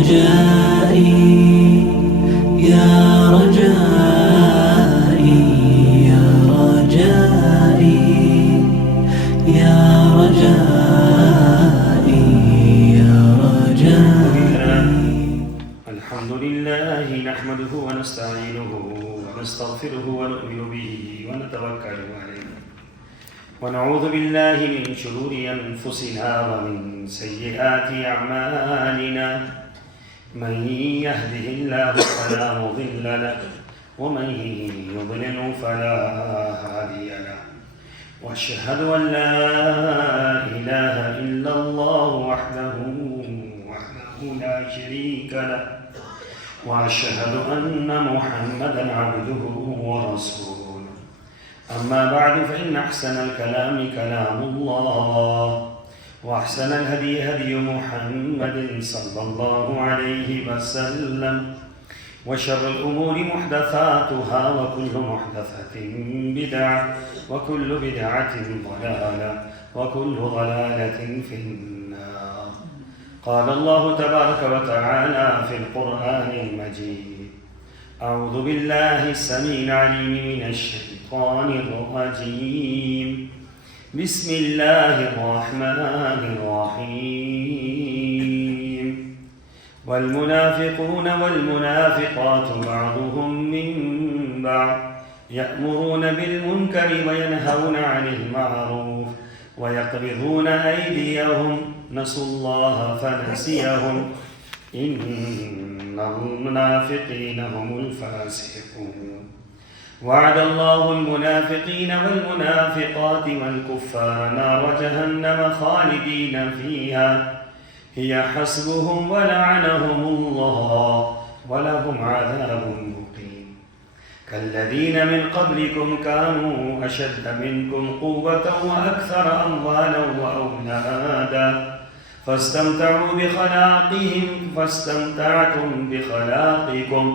رجائي يا رجائي يا رجائي يا رجائي يا رجائي. الحمد لله نحمده ونستعينه ونستغفره ونؤمن به ونتوكل عليه ونعوذ بالله من شرور أنفسنا ومن سيئات أعمالنا. من يهده الله فلا مضل له ومن يضلل فلا هادي له. وأشهد أن لا إله إلا الله وحده لا شريك له وأشهد أن محمدا عبده ورسوله. أما بعد فإن أحسن الكلام كلام الله وأحسن الهدي هدي محمد صلى الله عليه وسلم وشر الأمور محدثاتها وكل محدثة بدعة وكل بدعة ضلالة وكل ضلالة في النار. قال الله تبارك وتعالى في القرآن المجيد: أعوذ بالله السميع العليم من الشيطان الرجيم. بسم الله الرحمن الرحيم. والمنافقون والمنافقات بعضهم من بعض يأمرون بالمنكر وينهون عن المعروف ويقبضون أيديهم نسوا الله فنسيهم إن المنافقين هم الفاسقون. وعد الله المنافقين والمنافقات والكفار نار جهنم خالدين فيها هي حسبهم ولعنهم الله ولهم عذاب مقيم. كالذين من قبلكم كانوا أشد منكم قوة وأكثر أموالا وأولادا فاستمتعوا فاستمتعتم بخلاقكم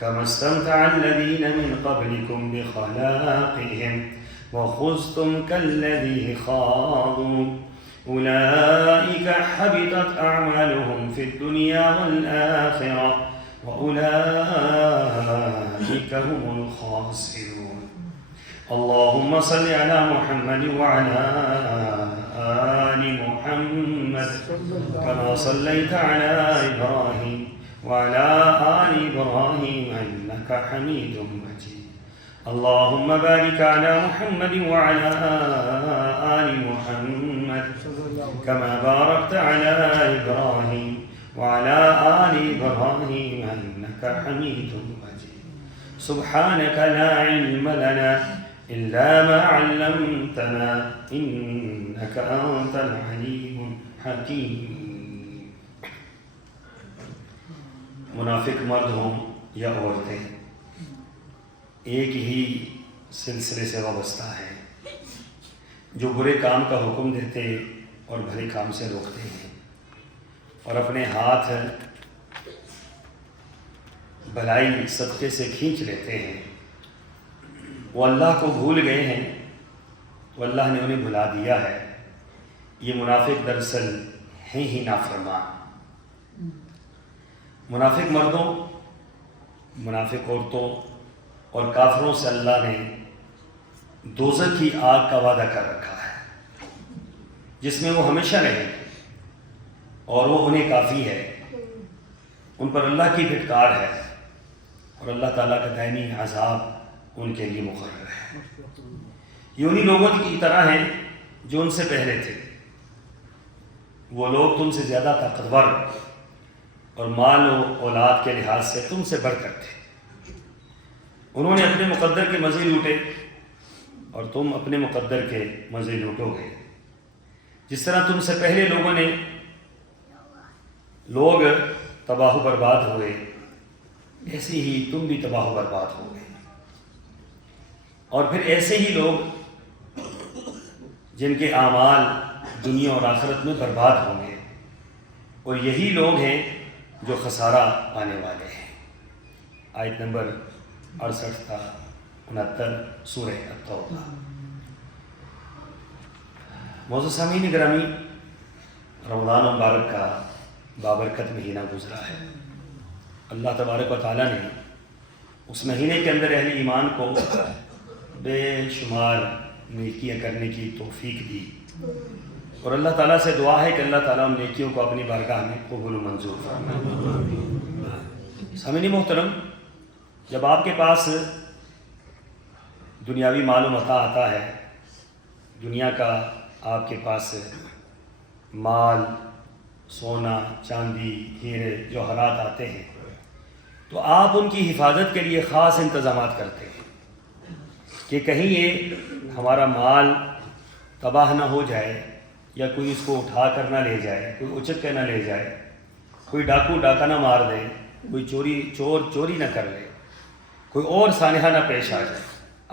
كما استمتع الذين من قبلكم بخلاقهم وخذتم كالذي خاضوا أولئك حبطت أعمالهم في الدنيا والآخرة وأولئك هم الخاسرون. اللهم صل على محمد وعلى آل محمد كما صليت على إبراهيم وعلى آل إبراهيم إنك حميد مجيد. اللهم بارك على محمد وعلى آل محمد كما باركت على إبراهيم وعلى آل إبراهيم إنك حميد مجيد. سبحانك لا علم لنا إلا ما علمتنا إنك أنت العليم الحكيم. منافق مرد ہوں یا عورتیں ایک ہی سلسلے سے وابستہ ہیں جو برے کام کا حکم دیتے اور بھلے کام سے روکتے ہیں اور اپنے ہاتھ بھلائی صدقے سے کھینچ لیتے ہیں. وہ اللہ کو بھول گئے ہیں، وہ اللہ نے انہیں بھلا دیا ہے. یہ منافق دراصل ہیں ہی نافرمان. منافق مردوں، منافق عورتوں اور کافروں سے اللہ نے دوزخ کی آگ کا وعدہ کر رکھا ہے جس میں وہ ہمیشہ رہیں اور وہ انہیں کافی ہے. ان پر اللہ کی پھٹکار ہے اور اللہ تعالیٰ کا دائمی عذاب ان کے لیے مقرر ہے. یہ انہی لوگوں کی طرح ہیں جو ان سے پہلے تھے. وہ لوگ تم سے زیادہ طاقتور اور مال و اولاد کے لحاظ سے تم سے بڑھ کر تھے. انہوں نے اپنے مقدر کے مزے لوٹے اور تم اپنے مقدر کے مزے لوٹو گے. جس طرح تم سے پہلے لوگ تباہ و برباد ہوئے، ایسے ہی تم بھی تباہ و برباد ہو گئے. اور پھر ایسے ہی لوگ جن کے اعمال دنیا اور آخرت میں برباد ہوں گے، اور یہی لوگ ہیں جو خسارہ پانے والے ہیں. آیت نمبر 68 تا 69 سورہ التوبہ. معزز سامعین گرامی، رمضان مبارک کا بابرکت مہینہ گزرا ہے۔ اللہ تبارک و تعالیٰ نے اس مہینے کے اندر اہل ایمان کو بے شمار نیکیاں کرنے کی توفیق دی، اور اللہ تعالیٰ سے دعا ہے کہ اللہ تعالیٰ ان نیکیوں کو اپنی بارگاہ میں قبول و منظور فرمائے۔ سامعین محترم، جب آپ کے پاس دنیاوی مال و متاع آتا ہے، دنیا کا آپ کے پاس مال، سونا، چاندی، ہیرے، جوہرات آتے ہیں، تو آپ ان کی حفاظت کے لیے خاص انتظامات کرتے ہیں کہ کہیں یہ ہمارا مال تباہ نہ ہو جائے، یا کوئی اس کو اٹھا کر نہ لے جائے، کوئی اچک کے نہ لے جائے، کوئی ڈاکو ڈاکہ نہ مار دے، کوئی چور چوری نہ کر لے، کوئی اور سانحہ نہ پیش آ جائے۔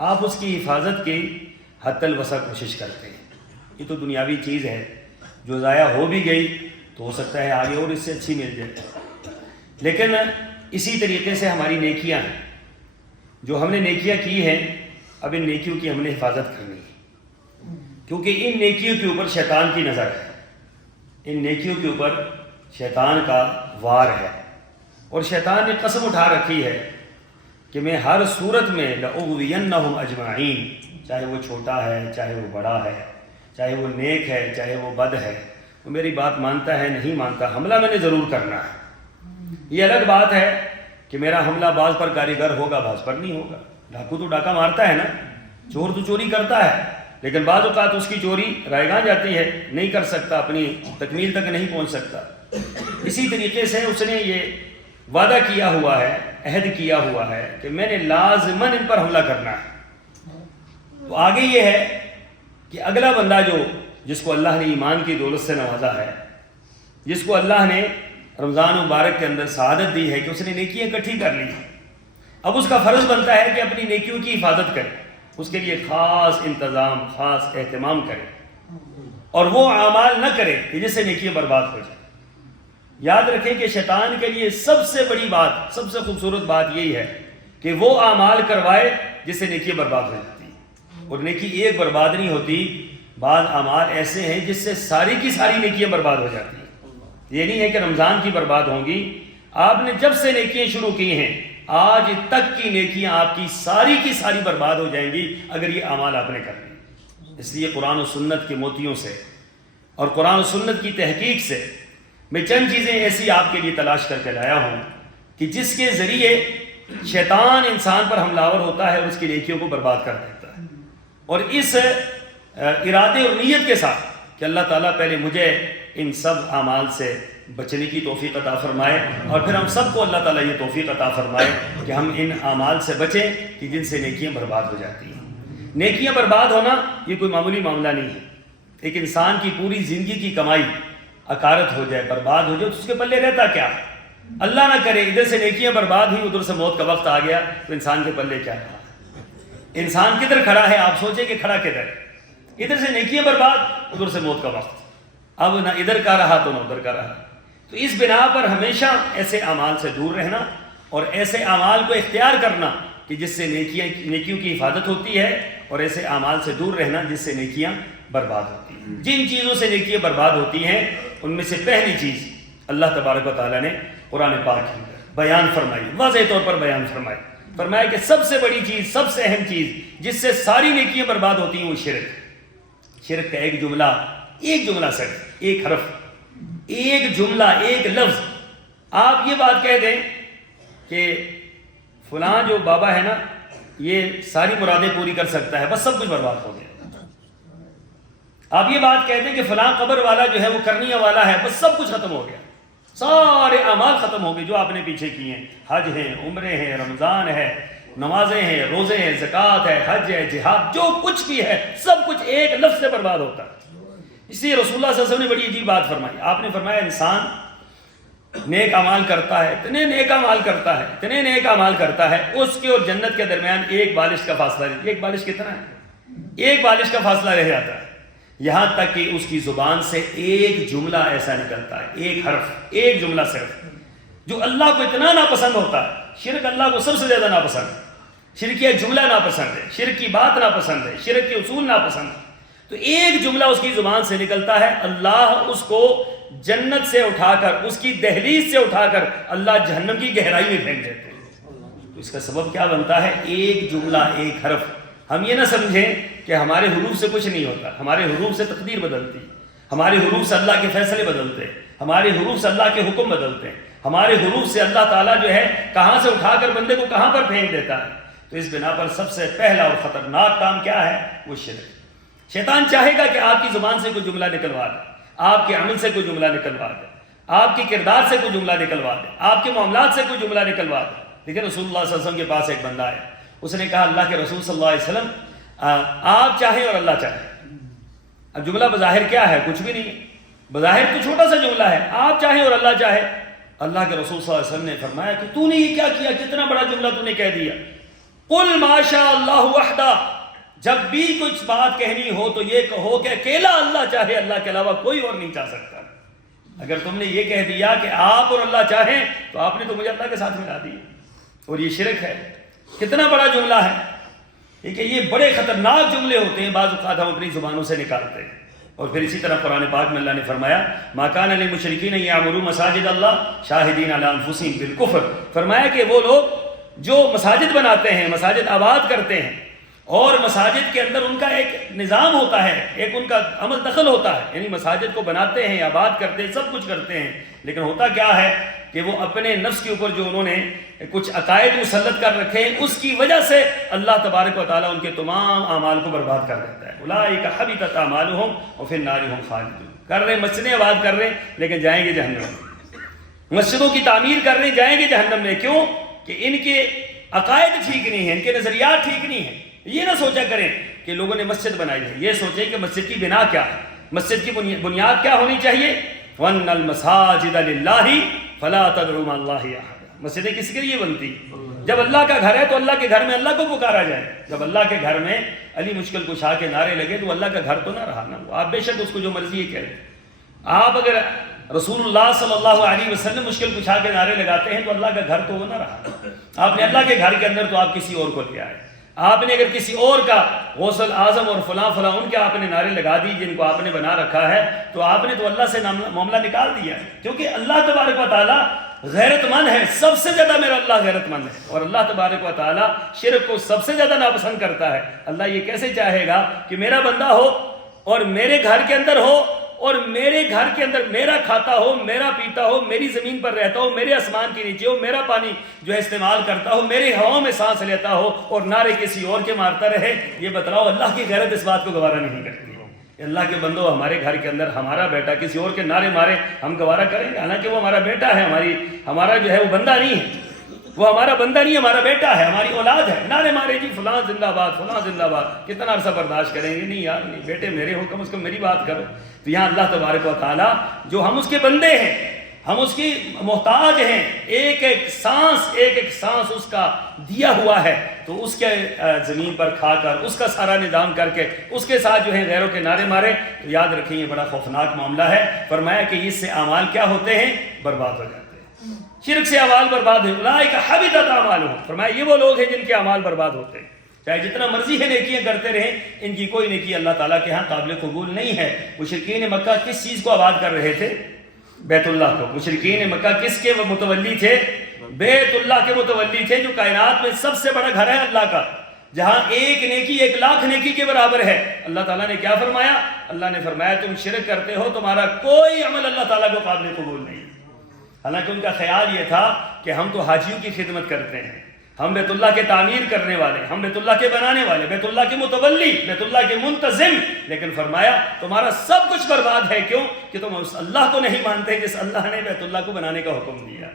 آپ اس کی حفاظت کی حتی الوسع کوشش کرتے ہیں۔ یہ تو دنیاوی چیز ہے، جو ضائع ہو بھی گئی تو ہو سکتا ہے آگے اور اس سے اچھی مل جائے، لیکن اسی طریقے سے ہماری نیکیاں ہیں، جو ہم نے نیکیاں کی ہیں، اب ان نیکیوں کی ہم نے حفاظت کرنی ہے، کیونکہ ان نیکیوں کے اوپر شیطان کی نظر ہے، ان نیکیوں کے اوپر شیطان کا وار ہے، اور شیطان نے قسم اٹھا رکھی ہے کہ میں ہر صورت میں لأغوینہم اجمعین، چاہے وہ چھوٹا ہے، چاہے وہ بڑا ہے، چاہے وہ نیک ہے، چاہے وہ بد ہے، وہ میری بات مانتا ہے نہیں مانتا، حملہ میں نے ضرور کرنا ہے۔ یہ الگ بات ہے کہ میرا حملہ بعض پر کاریگر ہوگا، بعض پر نہیں ہوگا۔ ڈاکو تو ڈاکہ مارتا ہے نا، چور تو چوری کرتا ہے، لیکن بعض اوقات اس کی چوری رائیگاں جاتی ہے، نہیں کر سکتا، اپنی تکمیل تک نہیں پہنچ سکتا۔ اسی طریقے سے اس نے یہ وعدہ کیا ہوا ہے، عہد کیا ہوا ہے کہ میں نے لازماً ان پر حملہ کرنا ہے۔ تو آگے یہ ہے کہ اگلا بندہ جس کو اللہ نے ایمان کی دولت سے نوازا ہے، جس کو اللہ نے رمضان مبارک کے اندر سعادت دی ہے کہ اس نے نیکیاں اکٹھی کر لی، اب اس کا فرض بنتا ہے کہ اپنی نیکیوں کی حفاظت کرے، اس کے لیے خاص انتظام، خاص اہتمام کرے، اور وہ اعمال نہ کرے کہ جس سے نیکیاں برباد ہو جائیں۔ یاد رکھیں کہ شیطان کے لیے سب سے بڑی بات، سب سے خوبصورت بات یہی ہے کہ وہ اعمال کروائے جس سے نیکیاں برباد ہو جاتی ہیں، اور نیکی ایک برباد نہیں ہوتی، بعض اعمال ایسے ہیں جس سے ساری کی ساری نیکیاں برباد ہو جاتی ہیں۔ یہ نہیں ہے کہ رمضان کی برباد ہوں گی، آپ نے جب سے نیکیاں شروع کی ہیں آج تک کی نیکیاں آپ کی ساری برباد ہو جائیں گی اگر یہ اعمال آپ نے کر لی۔ اس لیے قرآن و سنت کے موتیوں سے اور قرآن و سنت کی تحقیق سے میں چند چیزیں ایسی آپ کے لیے تلاش کر کے لایا ہوں کہ جس کے ذریعے شیطان انسان پر حملہ آور ہوتا ہے اور اس کی نیکیوں کو برباد کر دیتا ہے، اور اس ارادے اور نیت کے ساتھ کہ اللہ تعالیٰ پہلے مجھے ان سب اعمال سے بچنے کی توفیق عطا فرمائے، اور پھر ہم سب کو اللہ تعالیٰ یہ توفیق عطا فرمائے کہ ہم ان اعمال سے بچیں کہ جن سے نیکیاں برباد ہو جاتی ہیں۔ نیکیاں برباد ہونا یہ کوئی معمولی معاملہ نہیں ہے۔ ایک انسان کی پوری زندگی کی کمائی اکارت ہو جائے، برباد ہو جائے، تو اس کے پلے رہتا کیا؟ اللہ نہ کرے ادھر سے نیکیاں برباد ہوئی، ادھر سے موت کا وقت آ گیا، تو انسان کے پلے کیا رہا؟ انسان کدھر کھڑا ہے؟ آپ سوچیں کہ کھڑا کدھر ہے؟ ادھر سے نیکیاں برباد، ادھر سے موت کا وقت، اب نہ ادھر کا رہا تو نہ ادھر کا رہا۔ تو اس بنا پر ہمیشہ ایسے اعمال سے دور رہنا اور ایسے اعمال کو اختیار کرنا کہ جس سے نیکیوں کی حفاظت ہوتی ہے، اور ایسے اعمال سے دور رہنا جس سے نیکیاں برباد ہوتی ہیں۔ جن چیزوں سے نیکیاں برباد ہوتی ہیں ان میں سے پہلی چیز اللہ تبارک و تعالیٰ نے قرآن پاک کے اندر بیان فرمائی، واضح طور پر بیان فرمایا کہ سب سے بڑی چیز، سب سے اہم چیز جس سے ساری نیکیاں برباد ہوتی ہیں وہ شرک کا ایک جملہ صرف ایک حرف، ایک جملہ، ایک لفظ، آپ یہ بات کہہ دیں کہ فلاں جو بابا ہے نا یہ ساری مرادیں پوری کر سکتا ہے، بس سب کچھ برباد ہو گیا۔ آپ یہ بات کہہ دیں کہ فلاں قبر والا جو ہے وہ کرنیہ والا ہے، بس سب کچھ ختم ہو گیا، سارے اعمال ختم ہو گئے جو آپ نے پیچھے کیے ہیں، حج ہیں، عمرے ہیں، رمضان ہے، نمازیں ہیں، روزے ہیں، زکوٰۃ ہے، حج ہے، جہاد، جو کچھ بھی ہے سب کچھ ایک لفظ سے برباد ہوتا ہے۔ اس لیے رسول اللہ صلی اللہ علیہ وسلم نے بڑی عجیب بات فرمائی، آپ نے فرمایا انسان نیک اعمال کرتا ہے، اتنے نیک اعمال کرتا ہے، اس کے اور جنت کے درمیان ایک بالش کا فاصلہ ہے۔ ایک بالش کتنا ہے؟ ایک بالش کا فاصلہ رہ جاتا ہے، یہاں تک کہ اس کی زبان سے ایک جملہ ایسا نکلتا ہے، ایک حرف، ایک جملہ صرف، جو اللہ کو اتنا ناپسند ہوتا ہے۔ شرک اللہ کو سب سے زیادہ ناپسند ہے، شرکیہ جملہ ناپسند ہے، شرک کی بات ناپسند ہے، شرک کے اصول ناپسند ہے، تو ایک جملہ اس کی زبان سے نکلتا ہے، اللہ اس کو جنت سے اٹھا کر, اس کی دہلیز سے اٹھا کر اللہ جہنم کی گہرائی میں پھینک دیتے ہیں. تو اس کا سبب کیا بنتا ہے؟ ایک جملہ, ایک حرف. ہم یہ نہ سمجھیں کہ ہمارے حروف سے کچھ نہیں ہوتا. ہمارے حروف سے تقدیر بدلتی, ہمارے حروف سے اللہ کے فیصلے بدلتے ہیں, ہمارے حروف سے اللہ کے حکم بدلتے ہیں, ہمارے حروف سے اللہ تعالیٰ جو ہے کہاں سے اٹھا کر بندے کو کہاں پر پھینک دیتا ہے. تو اس بنا پر سب سے پہلا اور خطرناک کام کیا ہے؟ وہ شرک. شیطان چاہے گا کہ آپ کی زبان سے کوئی جملہ نکلوا دے, آپ کے عمل سے کوئی جملہ نکلوا دے, آپ کے کردار سے کوئی جملہ نکلوا دے, آپ کے معاملات سے کوئی جملہ نکلوا دے. لیکن رسول اللہ صلی اللہ علیہ وسلم کے پاس ایک بندہ ہے, اس نے کہا اللہ کے رسول صلی اللہ علیہ وسلم آپ چاہیں اور اللہ چاہے. اب جملہ بظاہر کیا ہے؟ کچھ بھی نہیں ہے, بظاہر تو چھوٹا سا جملہ ہے, آپ چاہیں اور اللہ چاہے. اللہ کے رسول صلی اللہ علیہ وسلم نے فرمایا کہ تو نے یہ کیا کیا, کتنا بڑا جملہ تو نے کہہ دیا. قل ما شاء اللہ وحدہ, جب بھی کچھ بات کہنی ہو تو یہ کہو کہ اکیلا اللہ چاہے, اللہ کے علاوہ کوئی اور نہیں چاہ سکتا. اگر تم نے یہ کہہ دیا کہ آپ اور اللہ چاہیں تو آپ نے تو مجھے اللہ کے ساتھ ملا دیا, اور یہ شرک ہے. کتنا بڑا جملہ ہے کہ یہ بڑے خطرناک جملے ہوتے ہیں, بعض اوقات ہم اپنی زبانوں سے نکالتے ہیں. اور پھر اسی طرح قرآن پاک میں اللہ نے فرمایا ما کان للمشرکین یعمروا مساجد اللہ شاہدین علی انفسہم بالکفر. فرمایا کہ وہ لوگ جو مساجد بناتے ہیں, مساجد آباد کرتے ہیں, اور مساجد کے اندر ان کا ایک نظام ہوتا ہے, ایک ان کا عمل دخل ہوتا ہے, یعنی مساجد کو بناتے ہیں, آباد کرتے ہیں, سب کچھ کرتے ہیں, لیکن ہوتا کیا ہے کہ وہ اپنے نفس کے اوپر جو انہوں نے کچھ عقائد مسلط کر رکھے ہیں, اس کی وجہ سے اللہ تبارک و تعالیٰ ان کے تمام اعمال کو برباد کر دیتا ہے. اولئک حبطت اعمالهم وفی النار هم خالدون. کر رہے مسجدیں آباد کر رہے ہیں لیکن جائیں گے جہنم میں. مسجدوں کی تعمیر کر رہے ہیں, جائیں گے جہنم میں. کیوں؟ کہ ان کے عقائد ٹھیک نہیں ہیں, ان کے نظریات ٹھیک نہیں ہیں. یہ نہ سوچا کریں کہ لوگوں نے مسجد بنائی ہے, یہ سوچیں کہ مسجد کی بنا کیا ہے, مسجد کی بنیاد کیا ہونی چاہیے. وَأَنَّ الْمَسَاجِدَ لِلَّهِ فَلَا تَدْعُوا مَعَ اللَّهِ أَحَدًا. مسجدیں کس کے لیے بنتی؟ جب اللہ کا گھر ہے تو اللہ کے گھر میں اللہ کو پکارا جائے. جب اللہ کے گھر میں علی مشکل کشا کے نعرے لگے تو اللہ کا گھر تو نہ رہا نا. آپ بے شک اس کو جو مرضی ہے کہہ لیں. آپ اگر رسول اللہ صلی اللہ علیہ وسلم مشکل کشا کے نعرے لگاتے ہیں تو اللہ کا گھر تو وہ نہ رہا. آپ نے اللہ کے گھر کے اندر تو آپ کسی اور کو لے آئے. آپ نے اگر کسی اور کا غوث اعظم اور فلاں فلاں ان کے آپ نے نعرے لگا دی جن کو آپ نے بنا رکھا ہے, تو آپ نے تو اللہ سے معاملہ نکال دیا. کیونکہ اللہ تبارک و تعالیٰ غیرت مند ہے, سب سے زیادہ میرا اللہ غیرت مند ہے, اور اللہ تبارک و تعالیٰ شرک کو سب سے زیادہ ناپسند کرتا ہے. اللہ یہ کیسے چاہے گا کہ میرا بندہ ہو اور میرے گھر کے اندر ہو, اور میرے گھر کے اندر میرا کھاتا ہو, میرا پیتا ہو, میری زمین پر رہتا ہو, میرے آسمان کے نیچے ہو, میرا پانی جو ہے استعمال کرتا ہو, میری ہواؤں میں سانس لیتا ہو, اور نعرے کسی اور کے مارتا رہے. یہ بتلاؤ اللہ کی غیرت اس بات کو گوارا نہیں کرتی. اللہ کے بندو, ہمارے گھر کے اندر ہمارا بیٹا کسی اور کے نعرے مارے, ہم گوارا کریں گے؟ حالانکہ وہ ہمارا بیٹا ہے, ہمارا جو ہے وہ بندہ نہیں ہے, وہ ہمارا بندہ نہیں, ہمارا بیٹا ہے, ہماری اولاد ہے. نعرے مارے جی فلاں زندہ باد, فلاں زندہ باد, کتنا عرصہ برداشت کریں گے؟ نہیں یار نہیں, بیٹے میرے ہو, کم از کم میری بات کرو. تو یہاں اللہ تبارک و تعالیٰ جو ہم اس کے بندے ہیں, ہم اس کی محتاج ہیں, ایک ایک سانس اس کا دیا ہوا ہے, تو اس کے زمین پر کھا کر اس کا سارا نظام کر کے اس کے ساتھ جو ہے غیروں کے نعرے مارے, تو یاد رکھیں یہ بڑا خوفناک معاملہ ہے. فرمایا کہ اس سے اعمال کیا ہوتے ہیں؟ برباد ہو جاتے ہیں. شرک سے اعمال برباد ہے. اولئک حبطت اعمالهم. فرمایا یہ وہ لوگ ہیں جن کے اعمال برباد ہوتے ہیں, چاہے جتنا مرضی ہے نیکیاں کرتے رہیں, ان کی کوئی نیکی اللہ تعالیٰ کے ہاں قابل قبول نہیں ہے. مشرکین مکہ کس چیز کو آباد کر رہے تھے؟ بیت اللہ کو. مشرکین مکہ کس کے متولی تھے؟ بیت اللہ کے متولی تھے, جو کائنات میں سب سے بڑا گھر ہے اللہ کا, جہاں ایک نیکی 1,00,000 نیکی کے برابر ہے. اللہ تعالیٰ نے کیا فرمایا؟ اللہ نے فرمایا تم شرک کرتے ہو, تمہارا کوئی عمل اللہ تعالیٰ کو قابل قبول نہیں. حالانکہ ان کا خیال یہ تھا کہ ہم تو حاجیوں کی خدمت کرتے ہیں, ہم بیت اللہ کے تعمیر کرنے والے, ہم بیت اللہ کے بنانے والے, بیت اللہ کے متولی, بیت اللہ کے منتظم. لیکن فرمایا تمہارا سب کچھ برباد ہے. کیوں؟ کہ تم اس اللہ کو نہیں مانتے جس اللہ نے بیت اللہ کو بنانے کا حکم دیا.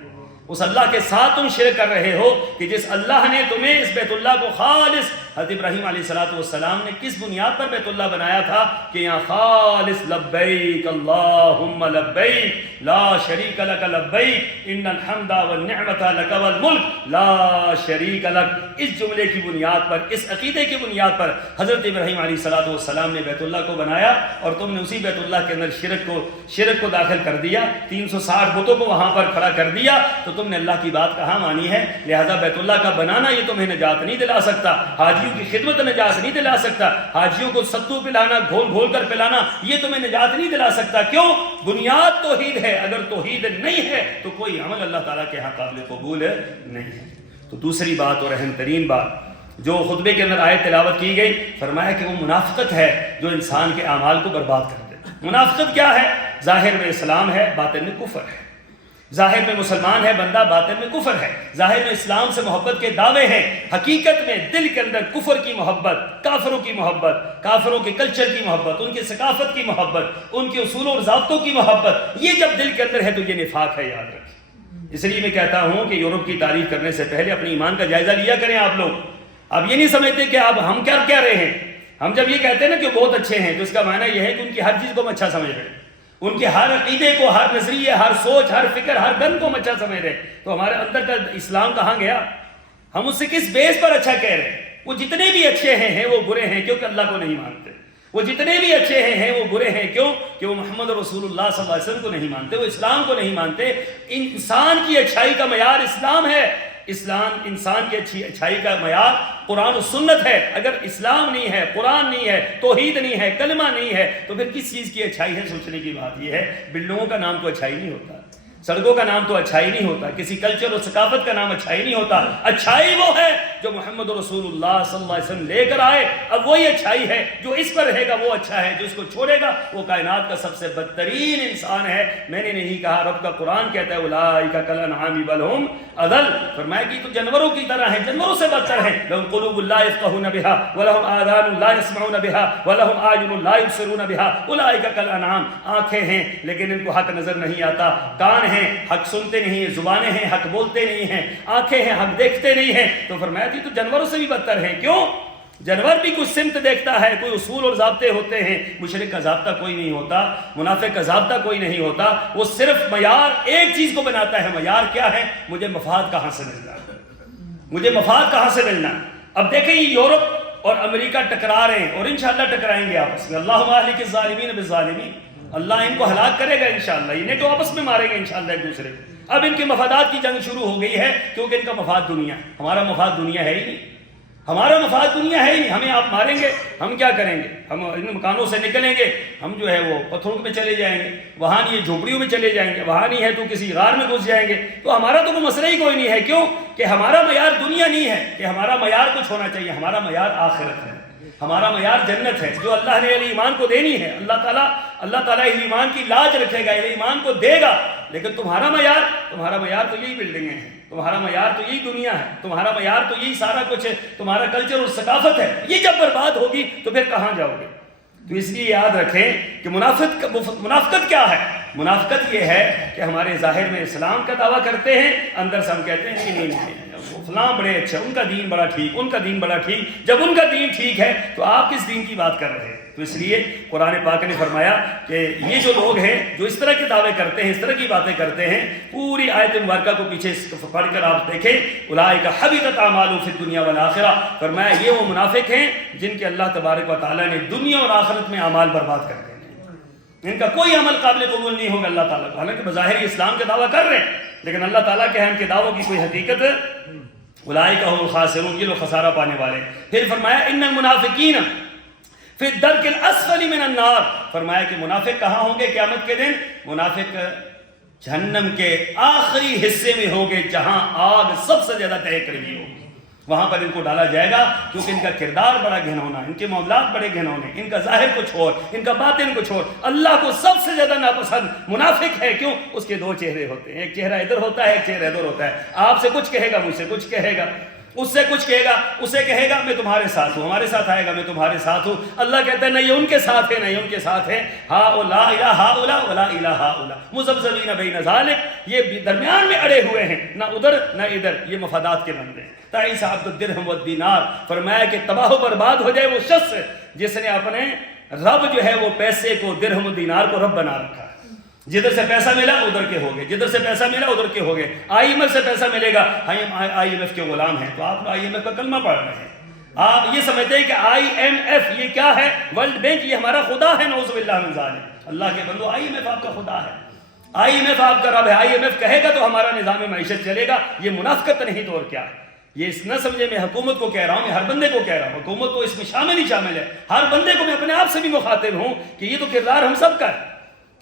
اس اللہ کے ساتھ تم شرک کر رہے ہو کہ جس اللہ نے تمہیں اس بیت اللہ کو خالص, حضرت ابراہیم علیہ السلام نے کس بنیاد پر بیت اللہ بنایا تھا کہ یہاں خالص لبیک اللہم لبیک لا شریک لک لبیک ان الحمد والنعمت لک والملک لا شریک لک. اس جملے کی بنیاد پر, اس عقیدے کی بنیاد پر حضرت ابراہیم علیہ السلام نے بیت اللہ کو بنایا, اور تم نے اسی بیت اللہ کے اندر شرک کو شرک کو داخل کر دیا، 360 بتوں کو وہاں پر کھڑا کر دیا، تو تم نے اللہ کی بات کہاں مانی ہے؟ لہذا بیت اللہ کا بنانا یہ تمہیں نجات نہیں دلا سکتا، حاجیوں کی خدمت نجات نہیں دلا سکتا، حاجیوں کو ستو پلانا، گھول گھول کر پلانا، یہ تمہیں نجات نہیں دلا سکتا۔ کیوں؟ بنیاد توحید ہے، اگر توحید نہیں ہے تو کوئی عمل اللہ تعالیٰ کے ہاں قابل قبول نہیں ہے۔ تو دوسری بات اور اہم ترین بات جو خطبے کے اندر آیت تلاوت کی گئی، فرمایا کہ وہ منافقت ہے جو انسان کے اعمال کو برباد کر دے۔ منافقت کیا ہے؟ ظاہر میں اسلام ہے، باطن میں کفر ہے۔ ظاہر میں مسلمان ہے بندہ، باطن میں کفر ہے۔ ظاہر میں اسلام سے محبت کے دعوے ہیں، حقیقت میں دل کے اندر کفر کی محبت، کافروں کی محبت، کافروں کے کلچر کی محبت، ان کی ثقافت کی محبت، ان کے اصول اور ضابطوں کی محبت، یہ جب دل کے اندر ہے تو یہ نفاق ہے، یاد رکھیں۔ اس لیے میں کہتا ہوں کہ یورپ کی تعریف کرنے سے پہلے اپنے ایمان کا جائزہ لیا کریں آپ لوگ۔ اب یہ نہیں سمجھتے کہ اب ہم کیا کہہ رہے ہیں۔ ہم جب یہ کہتے ہیں نا کہ بہت اچھے ہیں تو اس کا معنی یہ ہے کہ ان کی ہر چیز کو ہم اچھا سمجھ رہے ہیں، ان کے ہر عقیدے کو، ہر نظریے، ہر سوچ، ہر فکر، ہر گن کو ہم اچھا سمجھ رہے ہیں۔ تو ہمارے اندر کا اسلام کہاں گیا؟ ہم اس سے کس بیس پر اچھا کہہ رہے ہیں؟ وہ جتنے بھی اچھے ہیں وہ برے ہیں کیونکہ اللہ کو نہیں مانتے۔ وہ جتنے بھی اچھے ہیں وہ برے ہیں کیوں؟ کہ وہ محمد رسول اللہ صلی اللہ علیہ وسلم کو نہیں مانتے، وہ اسلام کو نہیں مانتے۔ انسان کی اچھائی کا معیار اسلام ہے۔ اسلام انسان کی اچھائی کا معیار قرآن و سنت ہے۔ اگر اسلام نہیں ہے، قرآن نہیں ہے، توحید نہیں ہے، کلمہ نہیں ہے تو پھر کس چیز کی اچھائی ہے؟ سوچنے کی بات یہ ہے۔ بلڈنگوں کا نام تو اچھائی نہیں ہوتا، سڑکوں کا نام تو اچھائی نہیں ہوتا، کسی کلچر اور ثقافت کا نام اچھائی نہیں ہوتا۔ اچھائی وہ ہے جو محمد رسول اللہ صلی اللہ علیہ وسلم لے کر آئے، اب وہی اچھائی ہے۔ جو اس پر رہے گا وہ اچھا ہے، جو اس کو چھوڑے گا وہ کائنات کا سب سے بدترین انسان ہے۔ میں نے نہیں کہا، رب کا قرآن کہتا ہے اولئک کالانعام بل ھم اضل، فرمایا کہ تو جانوروں کی طرح ہیں، جانوروں سے بدتر ہیں۔ لہم قلوب لا یفقہون بها ولہم آذان لا یسمعون بها ولہم اعین لا یبصرون بها اولئک کالانعام، آنکھیں ہیں لیکن ان کو حق نظر نہیں آتا، کان ہیں حق سنتے نہیں ہیں، زبانیں ہیں حق بولتے نہیں ہیں، آنکھیں ہیں حق دیکھتے نہیں ہیں۔ تو فرمایا کہ تو جانوروں سے بھی بدتر ہیں۔ کیوں؟ جانور بھی کچھ سمت دیکھتا ہے، کوئی اصول اور ضابطے ہوتے ہیں۔ مشرک کا ضابطہ کوئی نہیں ہوتا، منافق کا ضابطہ کوئی نہیں ہوتا، وہ صرف معیار ایک چیز کو بناتا ہے۔ معیار کیا ہے؟ مجھے مفاد کہاں سے ملنا ہے، مجھے مفاد کہاں سے ملنا ہے۔ اب دیکھیں یہ یورپ اور امریکہ ٹکرا رہے ہیں اور انشاءاللہ ٹکرائیں گے آپس میں۔ اللہم اہلک الظالمین بالظالمین، اللہ ان کو ہلاک کرے گا انشاءاللہ، انہیں تو آپس میں ماریں گے انشاءاللہ ایک دوسرے کو۔ اب ان کے مفادات کی جنگ شروع ہو گئی ہے کیونکہ ان کا مفاد دنیا ہے۔ ہمارا مفاد دنیا ہے ہی نہیں، ہمارا مفاد دنیا ہے ہی نہیں۔ ہمیں آپ ماریں گے، ہم کیا کریں گے؟ ہم ان مکانوں سے نکلیں گے، ہم جو ہے وہ پتھروں میں چلے جائیں گے، وہاں نہیں ہے جھوپڑیوں میں چلے جائیں گے، وہاں نہیں ہے تو کسی غار میں گھس جائیں گے۔ تو ہمارا تو کوئی مسئلہ ہی کوئی نہیں ہے۔ کیوں؟ کہ ہمارا معیار دنیا نہیں ہے، کہ ہمارا معیار کچھ ہونا چاہیے، ہمارا معیار آخرت ہے، ہمارا معیار جنت ہے جو اللہ نے اہل ایمان کو دینی ہے۔ اللہ تعالیٰ اہل ایمان کی لاج رکھے گا، اہل ایمان کو دے گا۔ لیکن تمہارا معیار تو یہی بلڈنگیں ہیں، تمہارا معیار تو یہی دنیا ہے، تمہارا معیار تو یہی سارا کچھ ہے، تمہارا کلچر اور ثقافت ہے۔ یہ جب برباد ہوگی تو پھر کہاں جاؤ گے؟ تو اس لیے یاد رکھیں کہ منافقت کیا ہے؟ منافقت یہ ہے کہ ہمارے ظاہر میں اسلام کا دعویٰ کرتے ہیں، اندر سے ہم کہتے ہیں کہ نہیں وہ فلاں بڑے اچھے، ان کا دین بڑا ٹھیک، ان کا دین بڑا ٹھیک۔ جب ان کا دین ٹھیک ہے تو آپ کس دین کی بات کر رہے ہیں؟ تو اس لیے قرآن پاک نے فرمایا کہ یہ جو لوگ ہیں جو اس طرح کے دعوے کرتے ہیں، اس طرح کی باتیں کرتے ہیں، پوری آیت مبارکہ کو پیچھے پڑھ کر آپ دیکھیں، اولئک حبطت اعمالهم فی الدنیا والآخرہ، فرمایا یہ وہ منافق ہیں جن کے اللہ تبارک و تعالیٰ نے دنیا اور آخرت میں اعمال برباد کر دیے، ان کا کوئی عمل قابل قبول نہیں ہوگا اللہ تعالیٰ کو۔ حالانکہ بظاہر اسلام کے دعویٰ کر رہے ہیں لیکن اللہ تعالیٰ کے ان کے دعووں کی کوئی حقیقت، اولئک هم الخاسرون، یہ لوگ خسارہ پانے والے۔ پھر فرمایا ان المنافقین فی الدرک الاسفل من النار، فرمایا کہ منافق کہاں ہوں گے قیامت کے دن؟ منافق جہنم کے آخری حصے میں ہوں گے جہاں آگ سب سے زیادہ تہک رہی ہوگی، وہاں پر ان کو ڈالا جائے گا کیونکہ ان کا کردار بڑا گھنونا، ان کے معاملات بڑے گھنونے، ان کا ظاہر کچھ اور، ان کا باطن کچھ اور۔ اللہ کو سب سے زیادہ ناپسند منافق ہے، کیوں؟ اس کے دو چہرے ہوتے ہیں، ایک چہرہ ادھر ہوتا ہے، ایک چہرہ ادھر ہوتا ہے۔ آپ سے کچھ کہے گا، مجھ سے کچھ کہے گا، اس سے کچھ کہے گا، اسے کہے گا میں تمہارے ساتھ ہوں، ہمارے ساتھ آئے گا میں تمہارے ساتھ ہوں۔ اللہ کہتا ہے نہ یہ ان کے ساتھ ہے نہ یہ ان کے ساتھ ہے، ہؤلاء الی ہؤلاء ولا الی ہؤلاء مذبذبین بین ذلک، یہ درمیان میں اڑے ہوئے ہیں، نہ ادھر نہ ادھر، یہ مفادات کے بندے ہیں۔ تعیس عبد الدرہم والدینار، فرمایا کہ تباہ و برباد ہو جائے وہ شخص جس نے اپنے رب جو ہے وہ پیسے کو، درہم و دینار کو رب بنا رکھا ہے۔ جدھر سے پیسہ ملا ادھر کے ہو گئے، جدھر سے پیسہ ملا ادھر کے ہو گئے۔ آئی ایم ایف سے پیسہ ملے گا، ہم آئی ایم ایف کے غلام ہیں، تو آپ آئی ایم ایف کا کلمہ پڑھ رہے ہیں، آپ یہ سمجھتے ہیں کہ IMF یہ کیا ہے؟ ورلڈ بینک یہ ہمارا خدا ہے، نعوذ باللہ من ذالک۔ اللہ کے بندو IMF آپ کا خدا ہے، IMF آپ کا رب ہے، IMF کہے گا تو ہمارا نظام معیشت چلے گا۔ یہ منافقت نہیں تو اور کیا ہے؟ یہ اس نہ سمجھے میں حکومت کو کہہ رہا ہوں، میں ہر بندے کو کہہ رہا ہوں، حکومت تو اس میں شامل ہے، ہر بندے کو میں اپنے آپ سے بھی مخاطب ہوں کہ یہ تو کردار ہم سب کا ہے۔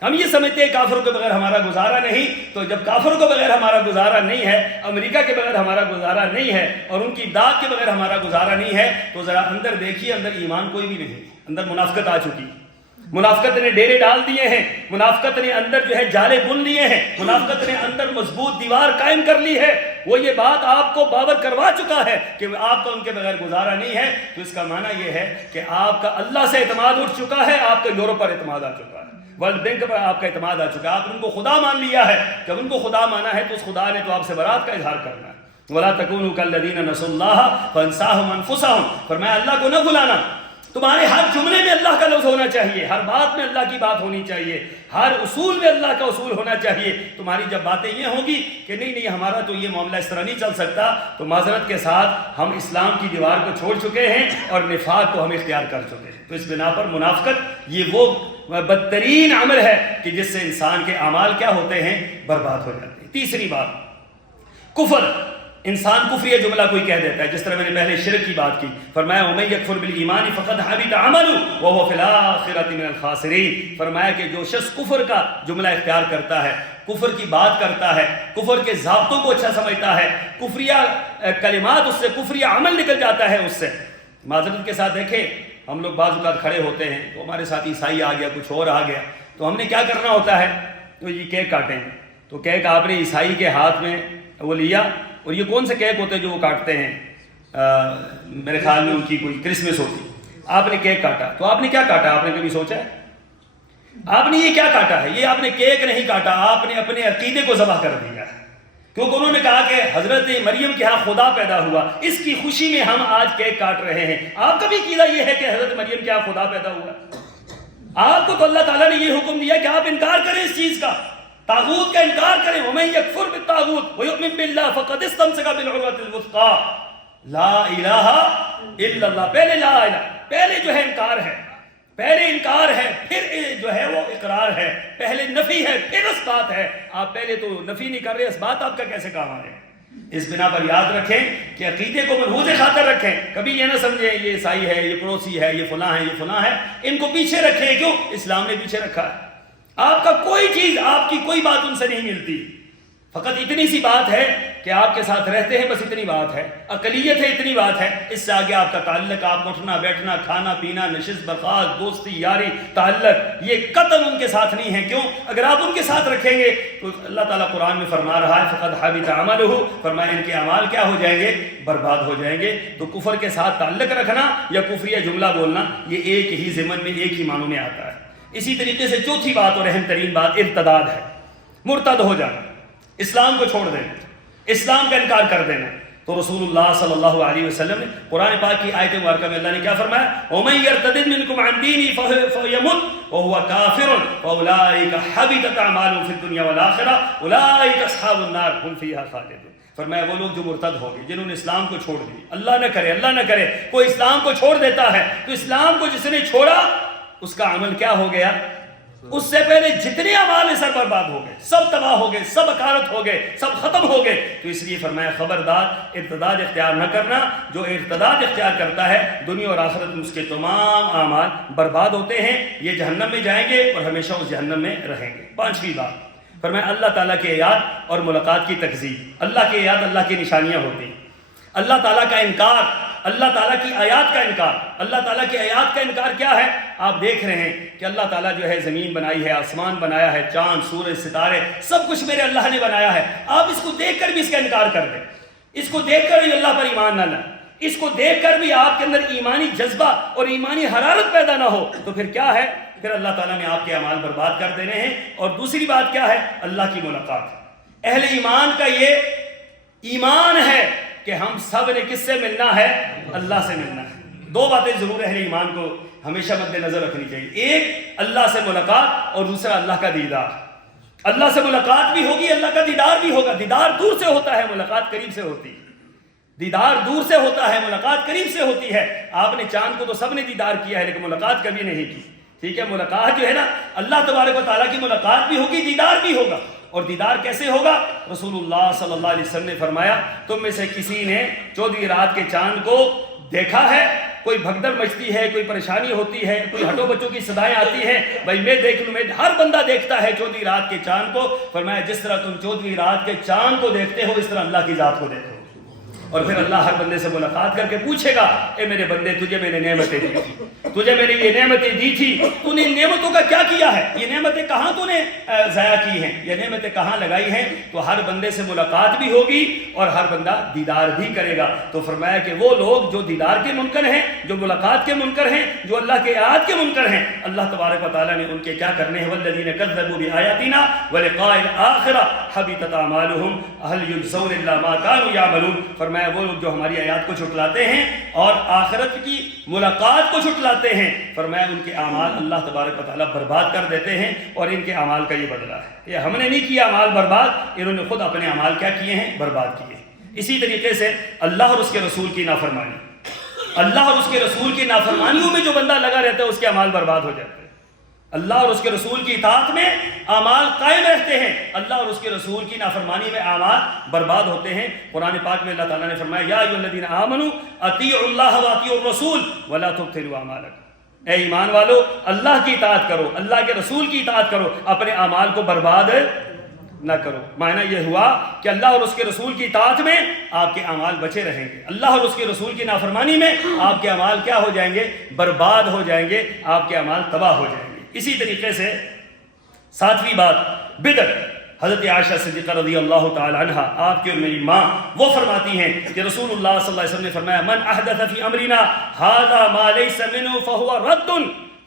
ہم یہ سمجھتے ہیں کافروں کے بغیر ہمارا گزارا نہیں، تو جب کافروں کے بغیر ہمارا گزارا نہیں ہے، امریکہ کے بغیر ہمارا گزارا نہیں ہے، اور ان کی امداد کے بغیر ہمارا گزارا نہیں ہے، تو ذرا اندر دیکھیے، اندر ایمان کوئی بھی نہیں، اندر منافقت آ چکی ہے۔ منافقت نے ڈیرے ڈال دیے ہیں، منافقت نے اندر جو ہے جالے بن لیے ہیں، منافقت نے اندر مضبوط دیوار قائم کر لی ہے۔ وہ یہ بات آپ کو باور کروا چکا ہے کہ آپ کا ان کے بغیر گزارا نہیں ہے، تو اس کا معنی یہ ہے کہ آپ کا اللہ سے اعتماد اٹھ چکا ہے، آپ کا یورپ پر اعتماد آ چکا ہے، ورلڈ بینک پر آپ کا اعتماد آ چکا ہے، آپ نے ان کو خدا مان لیا ہے۔ جب ان کو خدا مانا ہے تو اس خدا نے تو آپ سے برات کا اظہار کرنا ہے۔ وَلَا تَكُونُوا كَالَّذِينَ نَسُوا اللَّهَ فَأَنسَاهُمْ أَنفُسَهُمْ، فرمایا اللہ کو نہ بلانا، تمہارے ہر جملے میں اللہ کا لفظ ہونا چاہیے، ہر بات میں اللہ کی بات ہونی چاہیے، ہر اصول میں اللہ کا اصول ہونا چاہیے۔ تمہاری جب باتیں یہ ہوں گی کہ نہیں ہمارا تو یہ معاملہ اس طرح نہیں چل سکتا، تو معذرت کے ساتھ ہم اسلام کی دیوار کو چھوڑ چکے ہیں اور نفاق کو ہم اختیار کر چکے ہیں۔ تو اس بنا پر منافقت یہ وہ بدترین عمل ہے کہ جس سے انسان کے اعمال کیا ہوتے ہیں؟ برباد ہو جاتے ہیں۔ تیسری بات، کفر۔ انسان کفری جملہ کوئی کہہ دیتا ہے، جس طرح میں نے پہلے شرک کی بات کی، فرمایا وَمَن يَكْفُرْ بِالْإِيمَانِ فَقَدْ حَبِطَ عَمَلُهُ وَهُوَ فِي الْآخِرَةِ مِنَ الْخَاسِرِينَ۔ فرمایا کہ جو شخص کفر کا جملہ اختیار کرتا ہے، کفر کی بات کرتا ہے، کفر کے ضابطوں کو اچھا سمجھتا ہے، کفریہ کلمات اس سے، کفریہ عمل نکل جاتا ہے اس سے۔ معذرت کے ساتھ دیکھیں، ہم لوگ بعض اوقات کھڑے ہوتے ہیں تو ہمارے ساتھ عیسائی آ گیا، کچھ اور آ گیا، تو ہم نے کیا کرنا ہوتا ہے؟ تو یہ کیک کاٹیں، تو کیک آپ نے عیسائی کے ہاتھ میں وہ لیا، اور یہ کون سے کیک ہوتے ہیں جو وہ کاٹتے ہیں؟ میرے خیال میں ان کی کوئی کرسمس ہوتی، آپ نے کیک کاٹا، تو آپ نے کیا کاٹا؟ آپ نے کبھی سوچا ہے آپ نے یہ کیا کاٹا ہے؟ یہ آپ نے کیک نہیں کاٹا، آپ نے اپنے عقیدے کو ذبح کر دیا ہے، کیونکہ انہوں نے کہا کہ حضرت مریم کے ہاں خدا پیدا ہوا، اس کی خوشی میں ہم آج کیک کاٹ رہے ہیں۔ آپ کا بھی عقیدہ یہ ہے کہ حضرت مریم کے ہاں خدا پیدا ہوا؟ آپ کو تو اللہ تعالیٰ نے یہ حکم دیا کہ آپ انکار کریں اس چیز کا، طاغوت کا انکار کریں۔ وَمَن يَكْفُرْ بِالطَّاغُوتِ وَيُؤْمِن بِاللَّهِ فَقَدِ اسْتَمْسَكَ بِالْعُرْوَةِ الْوُثْقَىٰ لا الہ الا اللہ۔ پہلے لا الہ، پہلے جو ہے انکار ہے، پہلے انکار ہے، پھر جو ہے وہ اقرار ہے، پہلے نفی ہے پھر اثبات ہے۔ آپ پہلے تو نفی نہیں کر رہے، اثبات آپ کا کیسے کام آ رہے ہیں؟ اس بنا پر یاد رکھیں کہ عقیدے کو منحوظ خاطر رکھیں، کبھی یہ نہ سمجھیں یہ عیسائی ہے، یہ پڑوسی ہے، یہ فلاں ہے، یہ فلاں ہے، ان کو پیچھے رکھیں۔ کیوں؟ اسلام نے پیچھے رکھا ہے۔ آپ کا کوئی چیز، آپ کی کوئی بات ان سے نہیں ملتی، فقط اتنی سی بات ہے کہ آپ کے ساتھ رہتے ہیں، بس اتنی بات ہے، اقلیت ہے، اتنی بات ہے۔ اس سے آگے آپ کا تعلق، آپ اٹھنا بیٹھنا، کھانا پینا، نشست برخاست، دوستی یاری، تعلق، یہ قطعاً ان کے ساتھ نہیں ہے۔ کیوں؟ اگر آپ ان کے ساتھ رکھیں گے تو اللہ تعالیٰ قرآن میں فرما رہا ہے فقد حبط عملہ، فرمایا ان کے اعمال کیا ہو جائیں گے؟ برباد ہو جائیں گے۔ تو کفر کے ساتھ تعلق رکھنا یا کفریہ جملہ بولنا، یہ ایک ہی ضمن میں، ایک ہی معنوں میں آتا ہے۔ اسی طریقے سے چوتھی بات اور اہم ترین بات ارتداد ہے، مرتد ہو جانا، اسلام کو چھوڑ دینا، اسلام کا انکار کر دینا۔ تو رسول اللہ صلی اللہ علیہ وسلم نے قرآن پاک کی آیت مبارکہ میں اللہ نے کیا فرمایا؟ وَمَن يَرْتَدِدْ مِنْكُمْ عَنْ دِينِهِ فَيَمُتْ وَهُوَ كَافِرٌ فَأُولَٰئِكَ حَبِطَتْ أَعْمَالُهُمْ فِي الدُّنْيَا وَالْآخِرَةِ أُولَٰئِكَ أَصْحَابُ النَّارِ هُمْ فِيهَا خَالِدُونَ۔ فرمایا وہ لوگ جو مرتد ہو گئے، جنہوں نے اسلام کو چھوڑ دیا، اللہ نہ کرے کوئی اسلام کو چھوڑ دیتا ہے، تو اسلام کو جس نے چھوڑا اس کا عمل کیا ہو گیا؟ اس سے پہلے جتنے اعمال سر برباد ہو گئے، سب تباہ ہو گئے، سب اکارت ہو گئے، سب ختم ہو گئے۔ تو اس لیے فرمایا خبردار ارتداد اختیار نہ کرنا۔ جو ارتداد اختیار کرتا ہے دنیا اور آخرت میں اس کے تمام اعمال برباد ہوتے ہیں، یہ جہنم میں جائیں گے اور ہمیشہ اس جہنم میں رہیں گے۔ پانچویں بات فرمایا اللہ تعالیٰ کے آیات اور ملاقات کی تکذیب۔ اللہ کے آیات اللہ کی نشانیاں ہوتی ہیں، اللہ تعالیٰ کا انکار، اللہ تعالیٰ کی آیات کا انکار۔ اللہ تعالیٰ کی آیات کا انکار کیا ہے؟ آپ دیکھ رہے ہیں کہ اللہ تعالیٰ جو ہے زمین بنائی ہے، آسمان بنایا ہے، چاند سورج ستارے سب کچھ میرے اللہ نے بنایا ہے۔ آپ اس کو دیکھ کر بھی اس کا انکار کر دیں، اس کو دیکھ کر بھی اللہ پر ایمان نہ لائیں، اس کو دیکھ کر بھی آپ کے اندر ایمانی جذبہ اور ایمانی حرارت پیدا نہ ہو، تو پھر کیا ہے؟ پھر اللہ تعالیٰ نے آپ کے اعمال برباد کر دینے ہیں۔ اور دوسری بات کیا ہے؟ اللہ کی ملاقات۔ اہل ایمان کا یہ ایمان ہے کہ ہم سب نے کس سے ملنا ہے؟ اللہ سے ملنا ہے۔ دو باتیں ضرور اہل ایمان کو ہمیشہ مد نظر رکھنی چاہیے، ایک اللہ سے ملاقات اور دوسرا اللہ کا دیدار۔ اللہ سے ملاقات بھی ہوگی، اللہ کا دیدار بھی ہوگا۔ دیدار دور سے ہوتا ہے، ملاقات قریب سے ہوتی ہے۔ دیدار دور سے ہوتا ہے، ملاقات قریب سے ہوتی ہے. آپ نے چاند کو تو سب نے دیدار کیا ہے لیکن ملاقات کبھی نہیں کی. ٹھیک ہے، ملاقات جو ہے نا اللہ تبارک و تعالیٰ کی ملاقات بھی ہوگی، دیدار بھی ہوگا. اور دیدار کیسے ہوگا؟ رسول اللہ صلی اللہ علیہ وسلم نے فرمایا تم میں سے کسی نے 14ویں رات کے چاند کو دیکھا ہے؟ کوئی بھگدڑ مچتی ہے، کوئی پریشانی ہوتی ہے، کوئی ہٹو بچوں کی صدائیں آتی ہیں، بھائی میں دیکھ لوں، میں ہر بندہ دیکھتا ہے 14ویں رات کے چاند کو. فرمایا جس طرح تم 14ویں رات کے چاند کو دیکھتے ہو اس طرح اللہ کی ذات کو دیکھو. اور پھر اللہ ہر بندے سے ملاقات کر کے پوچھے گا اے میرے بندے تجھے میں نے نعمتیں دی تھی، تجھے میں نے یہ نعمتیں دی تھی، تو نے نعمتوں کا کیا کیا ہے؟ یہ نعمتیں کہاں تو نے ضائع کی ہیں، یہ نعمتیں کہاں لگائی ہیں؟ تو ہر بندے سے ملاقات بھی ہوگی اور ہر بندہ دیدار بھی کرے گا. تو فرمایا کہ وہ لوگ جو دیدار کے منکر ہیں، جو ملاقات کے منکر ہیں، جو اللہ کے آیات کے منکر ہیں، اللہ تبارک و تعالیٰ نے ان کے کیا کرنے ہیں؟ والذین کذبوا بآیاتنا ولقاء الآخرہ حبطت اعمالهم هل یجزون الا ما كانوا یعملون. فرمایا وہ لوگ جو ہماری آیات کو جھٹلاتے ہیں اور آخرت کی ملاقات کو جھٹلاتے ہیں، فرمایا ان کے اعمال اللہ تبارک و تعالیٰ برباد کر دیتے ہیں اور ان کے اعمال کا یہ بدلہ ہے. یہ ہم نے نہیں کیا اعمال برباد، انہوں نے خود اپنے اعمال کیا کیے ہیں؟ برباد کیے. اسی طریقے سے اللہ اور اس کے رسول کی نافرمانی، اللہ اور اس کے رسول کی نافرمانیوں میں جو بندہ لگا رہتا ہے اس کے اعمال برباد ہو جاتے ہیں. اللہ اور اس کے رسول کی اطاعت میں اعمال قائم رہتے ہیں، اللہ اور اس کے رسول کی نافرمانی میں اعمال برباد ہوتے ہیں. قرآن پاک میں اللہ تعالیٰ نے فرمایا یا ایھا الذین آمنوا اطیعوا اللہ واطیعوا الرسول ولا تبطلوا اعمالکم. اے ایمان والو اللہ کی اطاعت کرو، اللہ کے رسول کی اطاعت کرو، اپنے اعمال کو برباد نہ کرو. معنی یہ ہوا کہ اللہ اور اس کے رسول کی اطاعت میں آپ کے اعمال بچے رہیں گے، اللہ اور اس کے رسول کی نافرمانی میں آپ کے اعمال کیا ہو جائیں گے؟ برباد ہو جائیں گے، آپ کے اعمال تباہ ہو جائیں گے. اسی طریقے سے 7ویں بات بدعت. حضرت عائشہ صدیقہ رضی اللہ تعالی عنہ آپ کی اور میری ماں وہ فرماتی ہیں کہ رسول اللہ صلی اللہ علیہ وسلم نے فرمایا من احدث فی امرنا ھذا ما لیس منہ فہو رد.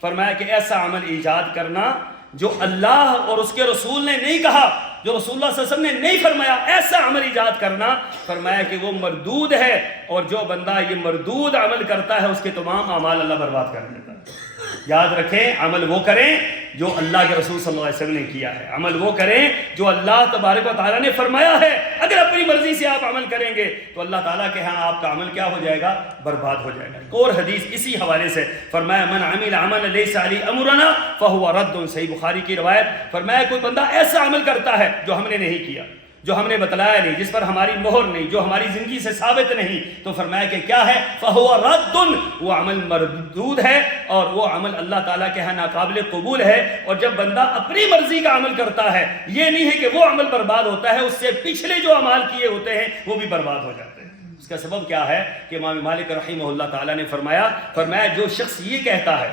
فرمایا کہ ایسا عمل ایجاد کرنا جو اللہ اور اس کے رسول نے نہیں کہا، جو رسول اللہ صلی اللہ علیہ وسلم نے نہیں فرمایا، ایسا عمل ایجاد کرنا فرمایا کہ وہ مردود ہے. اور جو بندہ یہ مردود عمل کرتا ہے اس کے تمام اعمال اللہ برباد کر دیتا ہے. یاد رکھیں عمل وہ کریں جو اللہ کے رسول صلی اللہ علیہ وسلم نے کیا ہے، عمل وہ کریں جو اللہ تبارک و تعالیٰ نے فرمایا ہے. اگر اپنی مرضی سے آپ عمل کریں گے تو اللہ تعالیٰ کے ہاں آپ کا عمل کیا ہو جائے گا؟ برباد ہو جائے گا. ایک اور حدیث اسی حوالے سے فرمایا من عمل عملا لیس علیہ امرنا فہو رد. صحیح بخاری کی روایت. فرمایا کوئی بندہ ایسا عمل کرتا ہے جو ہم نے نہیں کیا، جو ہم نے بتلایا نہیں، جس پر ہماری مہر نہیں، جو ہماری زندگی سے ثابت نہیں، تو فرمایا کہ کیا ہے؟ فَهُوَ رَدٌ. وہ عمل مردود ہے اور وہ عمل اللہ تعالیٰ کے ہاں ناقابل قبول ہے. اور جب بندہ اپنی مرضی کا عمل کرتا ہے یہ نہیں ہے کہ وہ عمل برباد ہوتا ہے، اس سے پچھلے جو اعمال کیے ہوتے ہیں وہ بھی برباد ہو جاتے ہیں. اس کا سبب کیا ہے کہ امام مالک رحمہ اللہ تعالیٰ نے فرمایا جو شخص یہ کہتا ہے،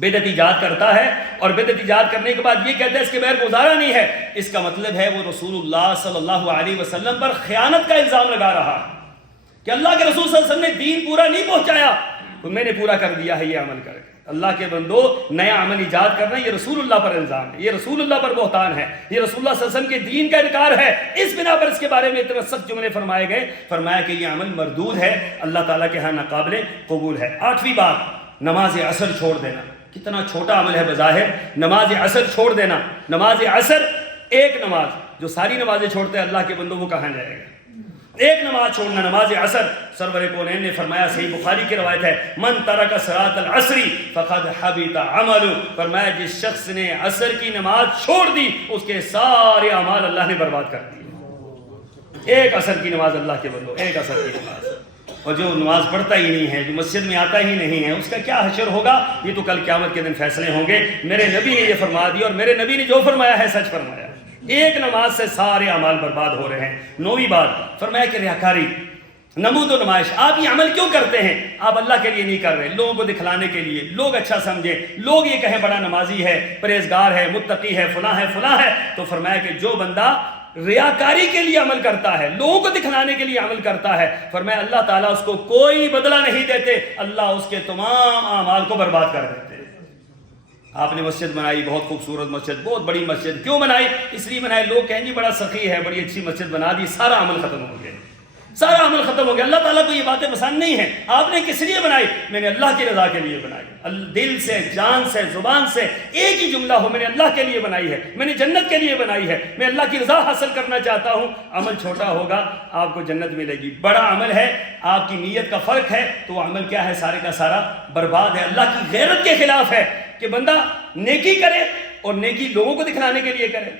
بدعت ایجاد کرتا ہے اور بدعت ایجاد کرنے کے بعد یہ کہتا ہے اس کے بغیر گزارا نہیں ہے، اس کا مطلب ہے وہ رسول اللہ صلی اللہ علیہ وسلم پر خیانت کا الزام لگا رہا ہے کہ اللہ کے رسول صلی اللہ علیہ وسلم نے دین پورا نہیں پہنچایا تو میں نے پورا کر دیا ہے یہ عمل کر کے. اللہ کے بندو نیا عمل ایجاد کرنا یہ رسول اللہ پر الزام ہے، یہ رسول اللہ پر بہتان ہے، یہ رسول اللہ صلی اللہ علیہ وسلم کے دین کا انکار ہے. اس بنا پر اس کے بارے میں اتنے سخت جملے فرمائے گئے. فرمایا کہ یہ عمل مردود ہے، اللہ تعالیٰ کے ہاں ناقابل قبول ہے. 8ویں بات نماز عصر چھوڑ دینا. کتنا چھوٹا عمل ہے بظاہر، نماز عصر چھوڑ دینا. نماز عصر ایک نماز، جو ساری نمازیں چھوڑتے ہیں اللہ کے بندوں وہ کہاں جائے گا؟ ایک نماز چھوڑنا، نماز عصر. سرور کونین نے فرمایا، صحیح بخاری کی روایت ہے، من ترک صلاۃ العصر فقد حبط عملہ. فرمایا جس شخص نے عصر کی نماز چھوڑ دی اس کے سارے اعمال اللہ نے برباد کر دیے. ایک عصر کی نماز اللہ کے بندوں، ایک عصر کی نماز. اور جو نماز پڑھتا ہی نہیں ہے، جو مسجد میں آتا ہی نہیں ہے، اس کا کیا حشر ہوگا؟ یہ تو کل قیامت کے دن فیصلے ہوں گے. میرے نبی نے یہ فرما دیا اور میرے نبی نے جو فرمایا ہے سچ فرمایا. ایک نماز سے سارے اعمال برباد ہو رہے ہیں. 9ویں بات فرمایا کہ ریاکاری، نمود و نمائش. آپ یہ عمل کیوں کرتے ہیں؟ آپ اللہ کے لیے نہیں کر رہے، لوگوں کو دکھلانے کے لیے، لوگ اچھا سمجھیں، لوگ یہ کہیں بڑا نمازی ہے، پرہیزگار ہے، متقی ہے، فلاں ہے فلاں ہے. تو فرمایا کہ جو بندہ ریاکاری کے لیے عمل کرتا ہے، لوگوں کو دکھلانے کے لیے عمل کرتا ہے، فرمایا اللہ تعالیٰ اس کو کوئی بدلہ نہیں دیتے، اللہ اس کے تمام اعمال کو برباد کر دیتے. آپ نے مسجد بنائی، بہت خوبصورت مسجد، بہت بڑی مسجد. کیوں بنائی؟ اس لیے بنائی لوگ کہیں جی بڑا سخی ہے، بڑی اچھی مسجد بنا دی، سارا عمل ختم ہو گیا. سارا عمل ختم ہو گیا. اللہ تعالیٰ کو یہ باتیں پسند نہیں ہیں. آپ نے کس لیے بنائی؟ میں نے اللہ کی رضا کے لیے بنائی. دل سے، جان سے، زبان سے ایک ہی جملہ ہو، میں نے اللہ کے لیے بنائی ہے، میں نے جنت کے لیے بنائی ہے، میں اللہ کی رضا حاصل کرنا چاہتا ہوں. عمل چھوٹا ہوگا آپ کو جنت ملے گی، بڑا عمل ہے آپ کی نیت کا فرق ہے تو وہ عمل کیا ہے؟ سارے کا سارا برباد ہے. اللہ کی غیرت کے خلاف ہے کہ بندہ نیکی کرے اور نیکی لوگوں کو دکھلانے کے لیے کرے.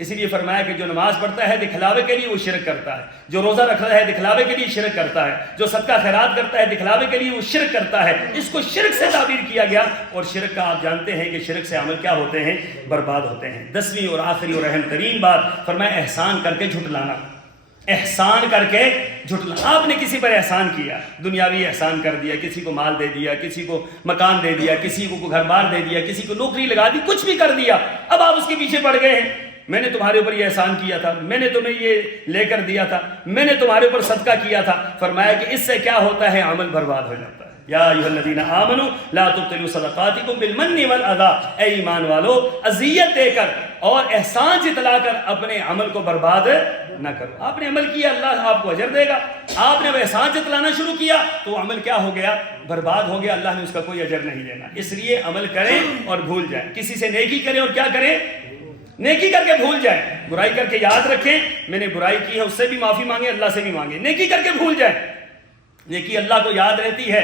اسی لیے فرمایا کہ جو نماز پڑھتا ہے دکھلاوے کے لیے وہ شرک کرتا ہے، جو روزہ رکھتا ہے دکھلاوے کے لیے شرک کرتا ہے، جو صدقہ خیرات کرتا ہے دکھلاوے کے لیے وہ شرک کرتا ہے. اس کو شرک سے تعبیر کیا گیا، اور شرک کا آپ جانتے ہیں کہ شرک سے عمل کیا ہوتے ہیں؟ برباد ہوتے ہیں. 10ویں اور آخری اور اہم ترین بات فرمایا احسان کر کے جھٹلانا. احسان کر کے جھٹلانا. آپ نے کسی پر احسان کیا، دنیاوی احسان کر دیا، کسی کو مال دے دیا، کسی کو مکان دے دیا، کسی کو گھر بار دے دیا، کسی کو نوکری لگا دی، کچھ بھی کر دیا. اب آپ اس کے پیچھے پڑ گئے ہیں. میں نے تمہارے اوپر یہ احسان کیا تھا، میں نے تمہیں یہ لے کر دیا تھا، میں نے تمہارے اوپر صدقہ کیا تھا. فرمایا کہ اس سے کیا ہوتا ہے؟ عمل برباد ہو جاتا ہے. یا ایھا الذین آمنوا لا تبطلوا صدقاتکم بالمن والاذی. اے ایمان والو، اذیت دے کر اور احسان جتلا کر اپنے عمل کو برباد نہ کرو. آپ نے عمل کیا، اللہ آپ کو اجر دے گا. آپ نے اب احسان جتلانا شروع کیا تو عمل کیا ہو گیا؟ برباد ہو گیا. اللہ نے اس کا کوئی اجر نہیں دینا. اس لیے عمل کریں اور بھول جائیں. کسی سے نیکی کریں اور کیا کریں؟ نیکی کر کے بھول جائیں. برائی کر کے یاد رکھیں میں نے برائی کی ہے، اس سے بھی معافی مانگیں، اللہ سے بھی مانگیں. نیکی کر کے بھول جائیں. نیکی اللہ کو یاد رہتی ہے.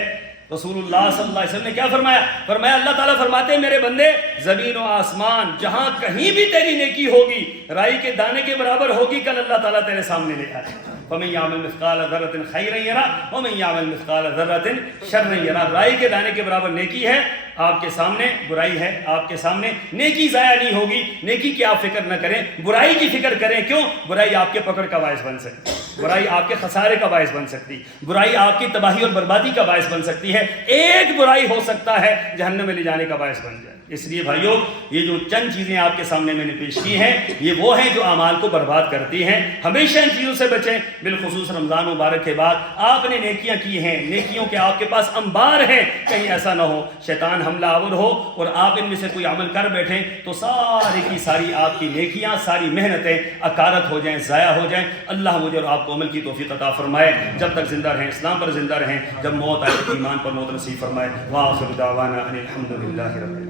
رسول اللہ صلی اللہ علیہ وسلم نے کیا فرمایا؟ فرمایا اللہ تعالیٰ فرماتے ہیں میرے بندے، زمین و آسمان جہاں کہیں بھی تیری نیکی ہوگی، رائی کے دانے کے برابر ہوگی، کل اللہ تعالیٰ تیرے سامنے لے آئے. فَمَن يَعْمَلْ مِثْقَالَ ذَرَّةٍ خَيْرًا يَرَهُ وَمَن يَعْمَلْ مِثْقَالَ ذَرَّةٍ شَرًّا يَرَهُ. رائی کے دانے کے برابر نیکی ہے آپ کے سامنے، برائی ہے آپ کے سامنے. نیکی ضائع نہیں ہوگی. نیکی کی آپ فکر نہ کریں، برائی کی فکر کریں. کیوں؟ برائی آپ کے پکڑ کا باعث بن سکتی، برائی آپ کے خسارے کا باعث بن سکتی، برائی آپ کی تباہی اور بربادی کا باعث بن سکتی ہے. ایک برائی ہو سکتا ہے جہنم میں لے جانے کا باعث بن جائے. اس لیے بھائیو، یہ جو چند چیزیں آپ کے سامنے میں نے پیش کی ہیں یہ وہ ہیں جو اعمال کو برباد کرتی ہیں. ہمیشہ ان چیزوں سے بچیں. بالخصوص رمضان مبارک کے بعد آپ نے نیکیاں کی ہیں، نیکیوں کے آپ کے پاس انبار ہیں، کہیں ایسا نہ ہو شیطان حملہ آور ہو اور آپ ان میں سے کوئی عمل کر بیٹھیں تو ساری کی ساری آپ کی نیکیاں، ساری محنتیں اکارت ہو جائیں، ضائع ہو جائیں. اللہ مجھے اور آپ کو عمل کی توفیق عطا فرمائے. جب تک زندہ رہیں اسلام پر زندہ رہیں، جب موت آئے ایمان پر موت نصیب فرمائے. وآخر دعوانا ان الحمد للہ رب العالمین.